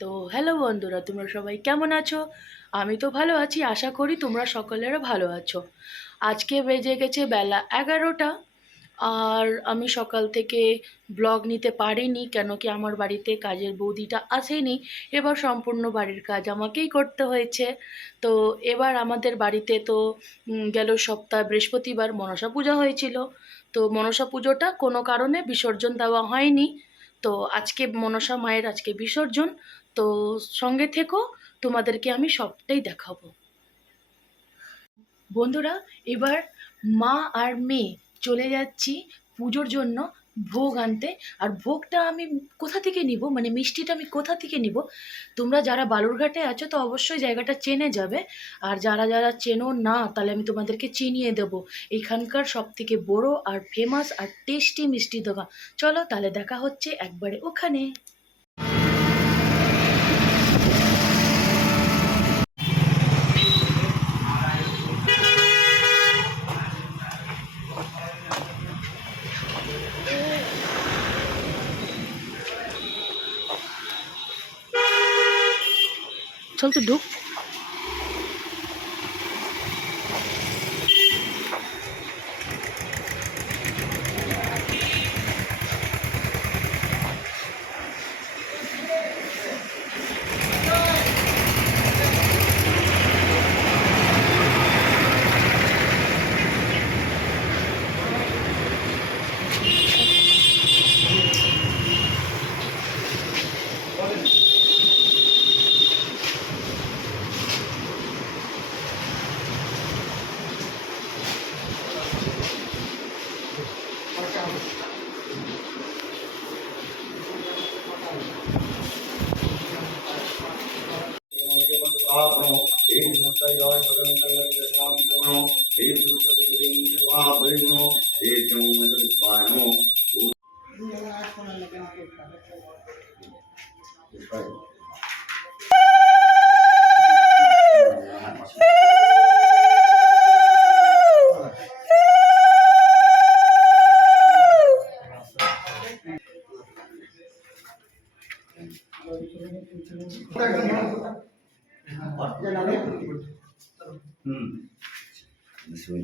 তো হ্যালো বন্ধুরা, তোমরা সবাই কেমন আছো? আমি তো ভালো আছি, আশা করি তোমরা সকলেরও ভালো আছো। আজকে বেজে গেছে বেলা 11টা। আর আমি সকাল থেকে ব্লগ নিতে পারিনি, কেন কি আমার বাড়িতে কাজের বৌদিটা আসেনি। এবার সম্পূর্ণ বাড়ির কাজ আমাকেই করতে হয়েছে। তো এবার আমাদের বাড়িতে তো গেল সপ্তাহ বৃহস্পতিবার মনসা পূজা হয়েছিল। তো মনসা পুজোটা কোনো কারণে বিসর্জন দেওয়া হয়নি। তো আজকে মনসা মায়ের আজকে বিসর্জন। তো সঙ্গে থেকো, তোমাদেরকে আমি সবটাই দেখাবো। বন্ধুরা, এবার মা আর মেয়ে চলে যাচ্ছি পুজোর জন্য ভোগ আনতে। আর ভোগটা আমি কোথা থেকে নিব, মানে মিষ্টিটা আমি কোথা থেকে নিব, তোমরা যারা বালুরঘাটে আছো তো অবশ্যই জায়গাটা চেনে যাবে। আর যারা যারা চেনো না, তাহলে আমি তোমাদেরকে চিনিয়ে দেবো এখানকার সবথেকে বড় আর ফেমাস আর টেস্টি মিষ্টি দোকান। চলো তাহলে দেখা হচ্ছে একবারে ওখানে। চল তো ঢুক।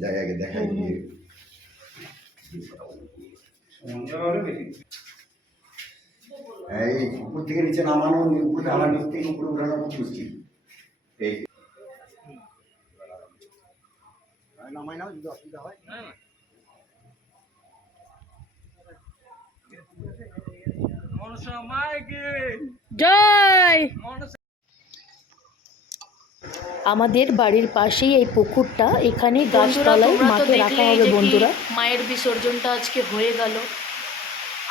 জায়গাকে দেখাই দিয়ে এই উপর থেকে নিচে নামানো, উপরে আবার নিচ থেকে উপরে উঠানো খুব মুশকিল। এই নামাই নাও, যদি অসুবিধা হয়। জয়। আমাদের বাড়ির পাশেই এই পুকুরটা, এখানে গাছতলায় মাকে রাখা হবে। বন্ধুরা, মায়ের বিসর্জনটা আজকে হয়ে গেল।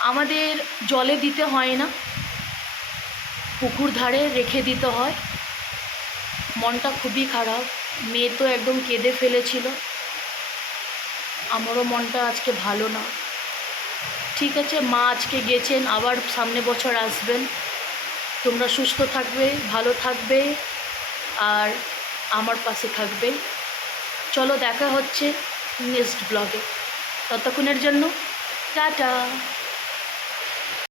আমাদের জলে দিতে হয় না, পুকুর ধারে রেখে দিতে হয়। মনটা খুবই খারাপ, মেয়ে তো একদম কেঁদে ফেলেছিল। আমারও মনটা আজকে ভালো না। ঠিক আছে, মা আজকে গেছেন, আবার সামনে বছর আসবেন। তোমরা সুস্থ থাকবে, ভালো থাকবে, আর আমার পাশে থাকবে। চলো দেখা হচ্ছে নেক্সট ব্লগে। ততক্ষণের জন্য টাটা।